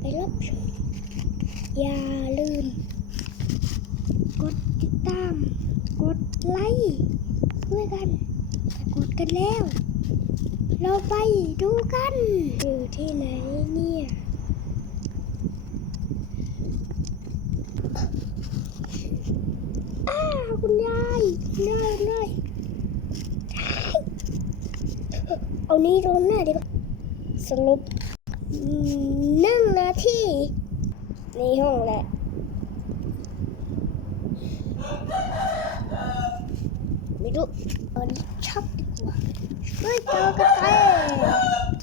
ไปรับชม อย่าลืม กดติดตาม กดไลค์ด้วยกัน กดกันแล้ว เราไปดูกัน อยู่ที่ไหนเนี่ยอ้าวคุณยายคุณยายคุณยายเอานี้ตรงหน้าดีกว่าสรุป หนึ่งนาทีในห้องแหละไม่รู้ตอนนี้ชอปดีกว่าเฮ้ยเจอกันไป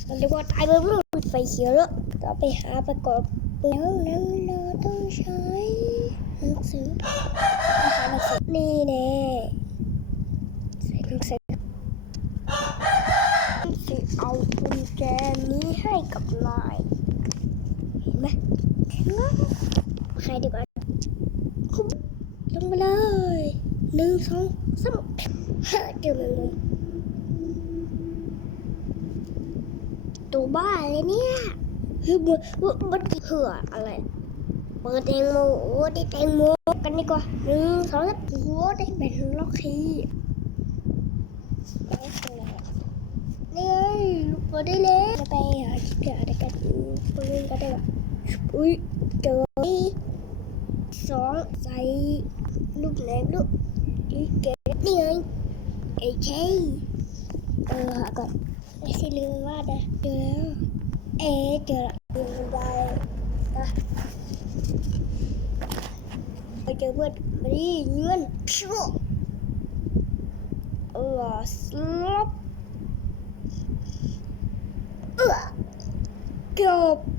เราเรียกว่าตายไปไม่รู้ไฟเขียวแล้วก็ไปหาประกอบแล้วนั่งรอต้องใช้หนังสือหาหนังสือนี่แน่ใส่หนังสือสิเอา แจนี้ให้กับนายเห็นไหมเห็นไหมใครดีกว่าคุบลงมาเลยหนึ่งสองสามเฮ้ยเจอแมงมุมตัวบ้าเลยเนี่ยเฮ้ยมันมันเหืออะไรเปิดแตงโมโอ้ได้แตงโมกันดีกว่าหนึ่งสองสามโอ้ได้เป็นล็อกคีนี่ไง เปิดได้เลยจะไปหาคิดหาอะไรกันปืนก็ได้ว่ะอุ้ยเจอสองใส่ลูกไหนลูกอีเก๋นี่ไงไอ้เชยเออหาก่อนไอ้สิลืมว่าเด้อเจอแล้วเอ๊เจอละลืมได้นะไปเจอเพื่อนมาดิเงินชั่วเออสลบ เออจบ